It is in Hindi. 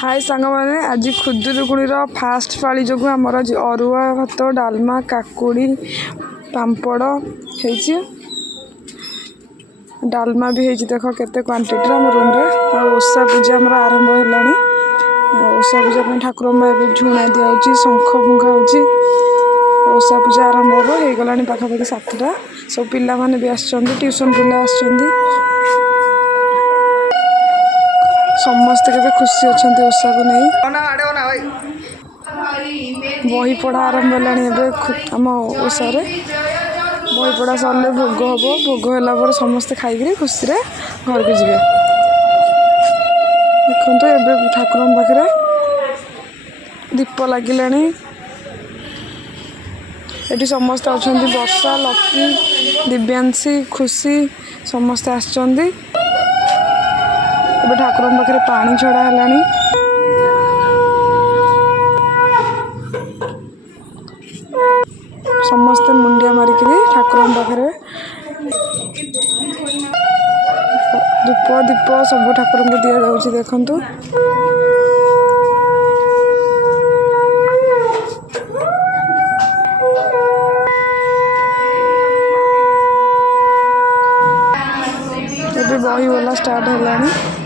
हाय सांग मैंने आज खुदुरुकुणीर फास्ट पाली जो आमर आज अरुआ भात डालमा काकुड़ी पापड़ हो डालमा भी होती देख केते क्वांटिटी आम रूम रे ओषा पूजा आमर आरंभ है ओषा पूजा ठाकुर झुणा दिया शंख फुंका ओषा पूजा आरंभ हो गला पाखापाखि 7टा सब पिला माने भी ट्यूशन पिला समस्ते केते खुशी अच्छा ओषा को नहीं बही पढ़ा आरंभ है आम ओषा बही पढ़ा सरले भोग हम भोग है समस्ते खाई खुशी घर को जी देखो ए ठाकुर पाखे दीप लगिलानी ये समस्ते अच्छा वर्षा लकी दिव्यांशी खुशी समस्ते आसछंदी ठाकुर पाखे पानी छड़ा है समस्ते मुंडिया मारिक ठाकुर पाखे धूप दीप सब ठाकुर को दि जाऊँगी देखु बही वाला स्टार्ट है।